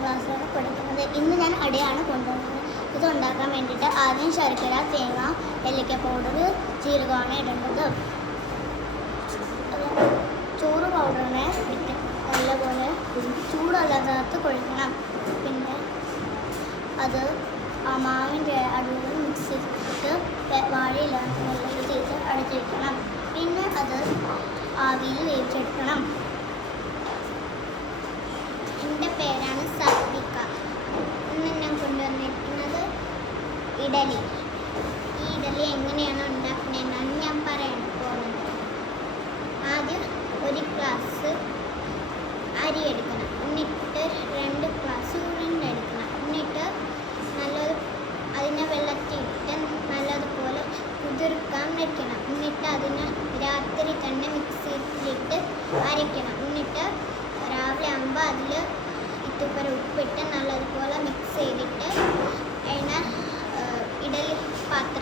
ക്ലാസ്സിലാണ് പഠിക്കുന്നത്. ഇന്ന് ഞാൻ അടയാണ് കൊണ്ടുവന്നത്. ഇത് ഉണ്ടാക്കാൻ വേണ്ടിയിട്ട് ആദ്യം ശർക്കര, തേങ്ങ, ഏലക്ക പൗഡർ, ജീരകമാണ് ഇടേണ്ടത്. ചോറ് പൗഡറിനെ ഇട്ട് നല്ലപോലെ ചൂടല്ലാത്ത കുഴക്കണം. പിന്നെ അത് ആ മാവിൻ്റെ അടിയിൽ മിക്സ് ചെയ്തിട്ട് വാഴയിലാണ് വെള്ളം ചെയ്ത് അടച്ചു വയ്ക്കണം. പിന്നെ അത് ആവിയിൽ വേവിച്ചെടുക്കണം. എൻ്റെ പേരാണ് സാത്വിക. ഇന്ന് ഞാൻ കൊണ്ടുവന്നിരിക്കുന്നത് ഇഡലി. ഈ ഇഡലി എങ്ങനെയാണ് ഉണ്ടാക്കുന്നതെന്നാണ് ഞാൻ പറയാൻ പോകുന്നത്. ആദ്യം 1 ഗ്ലാസ് അരി എടുക്കണം. എന്നിട്ട് 2 ഗ്ലാസ് ഉഴുന്നെടുക്കണം. എന്നിട്ട് അതിനെ വെള്ളത്തിലിട്ട് നല്ലതുപോലെ കുതിർക്കാൻ വെക്കണം. എന്നിട്ട് അതിനെ രാത്രി തന്നെ മിക്സിയിലിട്ട് അരയ്ക്കണം. എന്നിട്ട് രാവിലെ ആകുമ്പോൾ അതിൽ ഇതുപോലെ ഉപ്പിട്ട് നല്ലതുപോലെ മിക്സ് ചെയ്തിട്ട് ഇഡലി പാത്രം